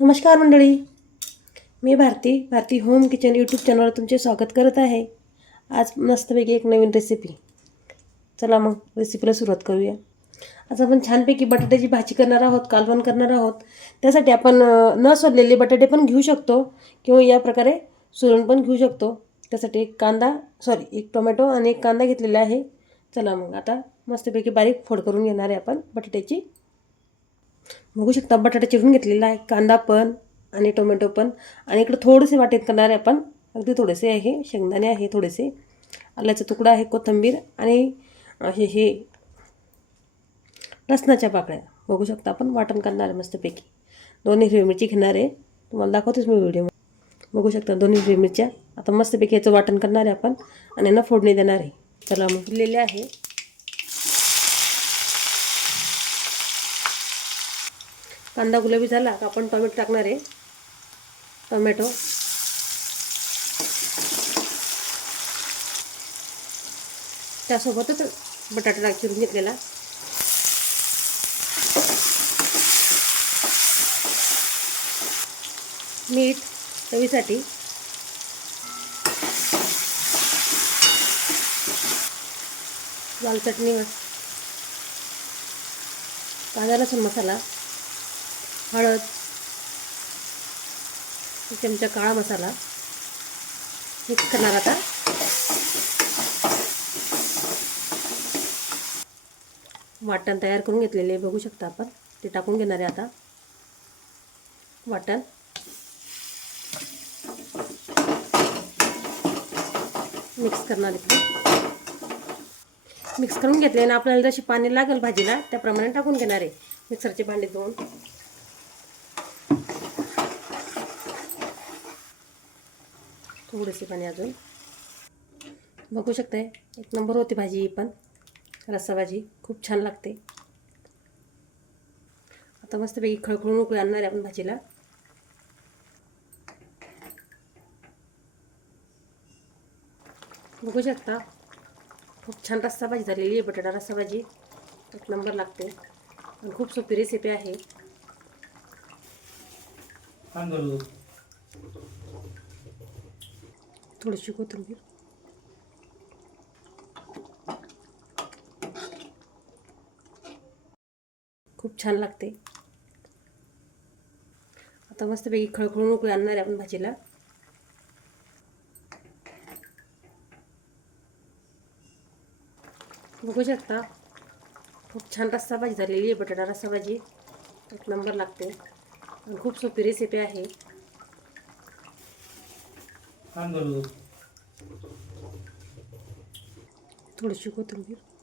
नमस्कार मंडळी. मी Bharati Bharati home kitchen YouTube चॅनलवर तुमचे स्वागत करत आहे. आज मस्तपैकी एक नवीन रेसिपी चला मग रेसिपीला सुरुवात करूया. आज आपण छानपैकी बटाट्याची भाजी करणार आहोत कालवण करणार आहोत. त्यासाठी आपण न सोडलेले बटाटे पण घेऊ शकतो किंवा या प्रकारे सोलून पण घेऊ शकतो. त्यासाठी एक कांदा सॉरी एक टोमॅटो आणि एक कांदा घेतलेला आहे. चला मग आता मस्तपैकी बारीक फोड करून घेणार आहे आपण बटाट्याची. बघू शकता बटाटा चिरून घेतलेला आहे कांदा पण आणि टोमॅटो पण. आणि इकडं थोडेसे वाटेत करणारे आपण अगदी थोडेसे आहे शेंगदाणे आहे थोडेसे. आल्याचा तुकडा आहे कोथिंबीर आणि हे हे लसणाच्या पाकळ्या. बघू शकता आपण वाटण करणार आहे मस्तपैकी. दोन्ही हिरवी मिरची घेणार आहे. तुम्हाला दाखवतेच मी व्हिडिओ बघू शकता दोन्ही हिरवी मिरच्या. आता मस्तपैकी याचं वाटण करणार आहे आपण आणि यांना फोडणी देणार आहे. चला मग दिलेले आहे. कांदा गुलाबी झाला का आपण टोमॅटो टाकणार आहे. टोमॅटो. त्यासोबतच बटाटा चिरून घेतलेला. मीठ चवीसाठी. लाल चटणी. कांदा लसूण मसाला. हळद एक चमचा काळा मसाला. मिक्स करणार आता. वाटण तयार करून घेतलेले बघू शकता आपण. ते टाकून घेणार आहे आता. वाटण. मिक्स करणार इकडे मिक्स करून घेतले आणि आपल्याला जशी पाणी लागेल भाजीला त्याप्रमाणे टाकून घेणार आहे. मिक्सरचे भांडे धुवून. थोडेसे पाणी अजून. बघू शकताय एक नंबर होती भाजी ही पण. रस्सा भाजी खूप छान लागते. आता मस्तपैकी खळखळून उकळी आणणार आहे आपण भाजीला. बघू शकता खूप छान रस्सा भाजी झालेली आहे बटाटा रस्सा भाजी. एक नंबर लागते. आणि खूप सोपी रेसिपी आहे. थोडीशी कोथिंबीर. खूप छान लागते. आता मस्तपैकी खळखळून उकळी आणणार आहे आपण भाजीला. बघू शकता खूप छान रस्सा भाजी झालेली आहे बटाटा रस्सा भाजी. एक नंबर लागते. खूप सोपी रेसिपी आहे. थोडीशी कोथिंबीर.